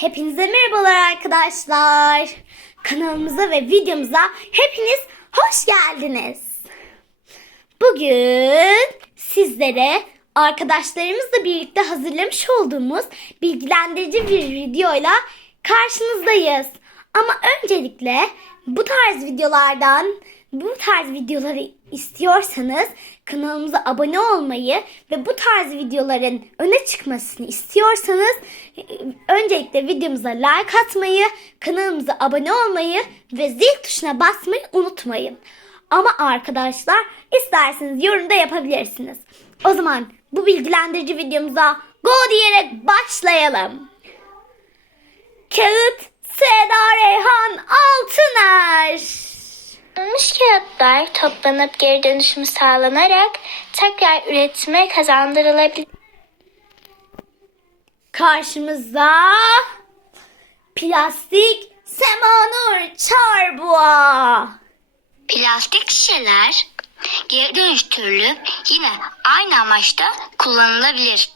Hepinize merhabalar arkadaşlar. Kanalımıza ve videomuza hepiniz hoş geldiniz. Bugün sizlere arkadaşlarımızla birlikte hazırlamış olduğumuz bilgilendirici bir videoyla karşınızdayız. Ama öncelikle bu tarz videolardan bu tarz videoları istiyorsanız kanalımıza abone olmayı ve bu tarz videoların öne çıkmasını istiyorsanız e, öncelikle videomuza like atmayı, kanalımıza abone olmayı ve zil tuşuna basmayı unutmayın. Ama arkadaşlar isterseniz yorumda yapabilirsiniz. O zaman bu bilgilendirici videomuza go diyerek başlayalım. Kağıt Seda Reyhan Altıner. Kağıtlar toplanıp geri dönüşümü sağlanarak tekrar üretime kazandırılabilir. Karşımızda plastik Semanur Çarbuğa. Plastik şişeler geri dönüştürülüp yine aynı amaçta kullanılabilir.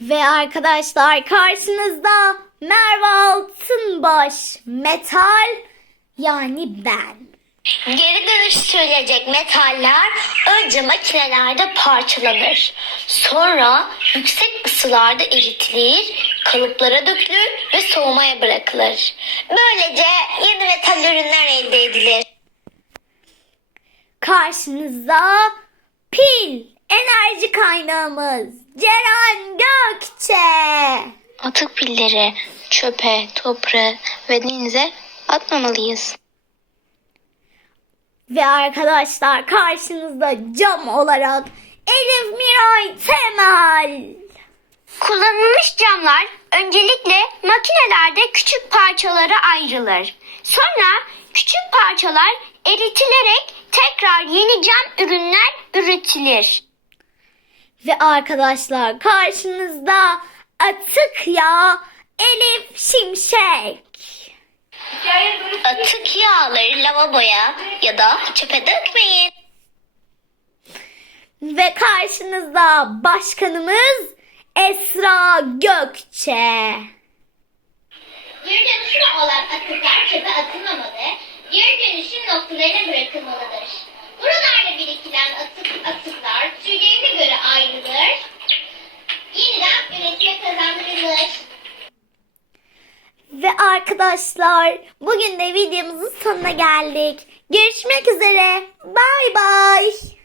Ve arkadaşlar karşınızda Merve Altınbaş Metal yani ben. Geri dönüştürülecek metaller önce makinelerde parçalanır. Sonra yüksek ısılarda eritilir, kalıplara dökülür ve soğumaya bırakılır. Böylece yeni metal ürünler elde edilir. Karşınızda pil enerji kaynağımız Ceren Gökçe. Atık pilleri çöpe, toprağa ve denize atmamalıyız. Ve arkadaşlar karşınızda cam olarak Elif Miray Temel. Kullanılmış camlar öncelikle makinelerde küçük parçalara ayrılır. Sonra küçük parçalar eritilerek tekrar yeni cam ürünler üretilir. Ve arkadaşlar karşınızda atık yağ Elif Şimşek. Atık yağları lavaboya ya da çöpe dökmeyin. Ve karşınızda başkanımız Esra Gökçe. Geri dönüşümü olan atıklar çöpe atılmamalı, geri dönüşüm noktalarına bırakılmalıdır. Buralarda biriken atık, atıklar türlerine göre ayrılır, yeniden üretime kazandırılır. Ve arkadaşlar bugün de videomuzun sonuna geldik. Görüşmek üzere. Bay bay.